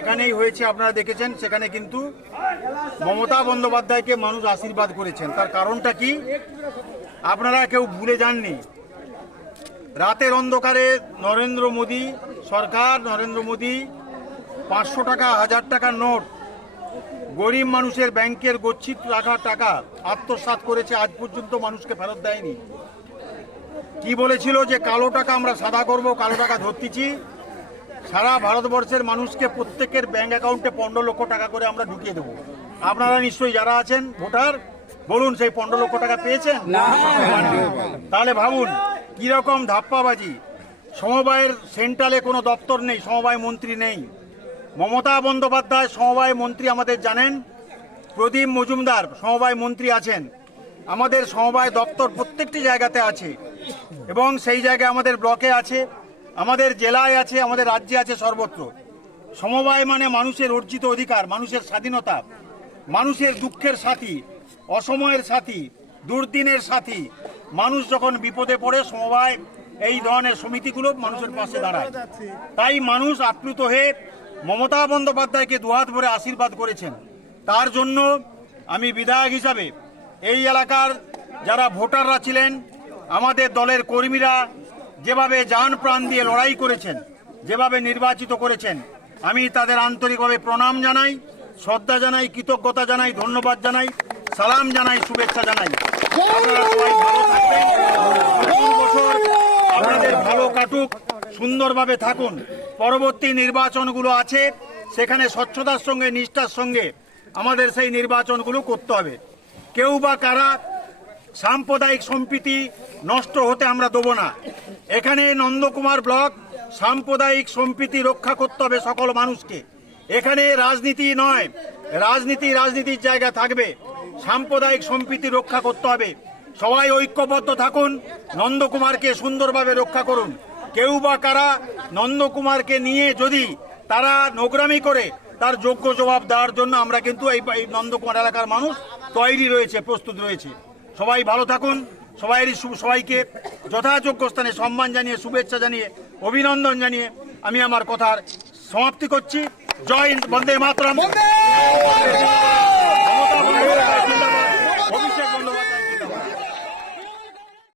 এখানেই হয়েছে, আপনারা দেখেছেন। সেখানে কিন্তু মমতা বন্দ্যোপাধ্যায়কে মানুষ আশীর্বাদ করেছেন। তার কারণটা কি আপনারা কেউ ভুলে যাননি। রাতের অন্ধকারে নরেন্দ্র মোদী সরকার, নরেন্দ্র মোদী 500 টাকা 1000 টাকার নোট গরিব মানুষের ব্যাংকের গচ্ছিত রাখা টাকা আত্মসাৎ করেছে, আজ পর্যন্ত মানুষকে ফেরত দেয়নি। কি বলেছিল যে কালো টাকা আমরা সাদা করব, কালো টাকা ধরতেছি। সারা ভারতবর্ষের মানুষকে প্রত্যেকের ব্যাংক অ্যাকাউন্টে 15 লক্ষ টাকা করে আমরা ঢুকিয়ে দেবো। আপনারা নিশ্চয়ই যারা আছেন ভোটার বলুন, সেই 15 লক্ষ টাকা পেয়েছেন? তাহলে ভাবুন কিরকম ধাপ্পাবাজি। সমবায়ের সেন্ট্রালে কোনো দপ্তর নেই, সমবায় মন্ত্রী নেই। মমতা বন্দ্যোপাধ্যায় সমবায় মন্ত্রী আমাদের জানেন, প্রদীপ মজুমদার সমবায় মন্ত্রী আছেন। আমাদের সমবায় দপ্তর প্রত্যেকটি জায়গাতে আছে এবং সেই জায়গায় আমাদের ব্লকে আছে, আমাদের জেলায় আছে, আমাদের রাজ্যে আছে, সর্বত্র। সমবায় মানে মানুষের অর্জিত অধিকার, মানুষের স্বাধীনতা, মানুষের দুঃখের সাথী, অসময়ের সাথী, দুর্দিনের সাথী। মানুষ যখন বিপদে পড়ে সমবায় এই ধরনের সমিতিগুলো মানুষের পাশে দাঁড়ায়। তাই মানুষ আপ্লুত হয়ে মমতা বন্দ্যোপাধ্যায়কে দুহাত ভরে আশীর্বাদ করেছেন। তার জন্য আমি বিধায়ক হিসাবে এই এলাকার যারা ভোটাররা ছিলেন, আমাদের দলের কর্মীরা যেভাবে জান প্রাণ দিয়ে লড়াই করেছেন, যেভাবে নির্বাচিত করেছেন, আমি তাদের আন্তরিকভাবে প্রণাম জানাই, শ্রদ্ধা জানাই, কৃতজ্ঞতা জানাই, ধন্যবাদ জানাই, সালাম জানাই, শুভেচ্ছা জানাই। আপনারা সবাই ভালো থাকবেন, নতুন বছর আপনাদের ভালো কাটুক, সুন্দরভাবে থাকুন। পরবর্তী নির্বাচনগুলো আছে, সেখানে স্বচ্ছতার সঙ্গে নিষ্ঠার সঙ্গে আমাদের সেই নির্বাচনগুলো করতে হবে। কেউ বা কারা সাম্প্রদায়িক সম্প্রীতি নষ্ট হতে আমরা দেবো না। এখানে নন্দকুমার ব্লক সাম্প্রদায়িক সম্প্রীতি রক্ষা করতে হবে সকল মানুষকে। এখানে রাজনীতি নয়, রাজনীতির জায়গা থাকবে, সাম্প্রদায়িক সম্প্রীতি রক্ষা করতে হবে। সবাই ঐক্যবদ্ধ থাকুন, নন্দকুমারকে সুন্দরভাবে রক্ষা করুন। কেউ বা কারা নন্দকুমারকে নিয়ে যদি তারা নোংরামি করে, তার যোগ্য জবাব দেওয়ার জন্য আমরা কিন্তু এই নন্দকুমার এলাকার মানুষ তৈরি রয়েছে, প্রস্তুত রয়েছে। সবাই ভালো থাকুন, সবাইকে যথাযোগ্য স্থানে সম্মান জানিয়ে, শুভেচ্ছা জানিয়ে, অভিনন্দন জানিয়ে আমি আমার কথার সমাপ্তি করছি। জয় হিন্দ, বন্দে মাতরম।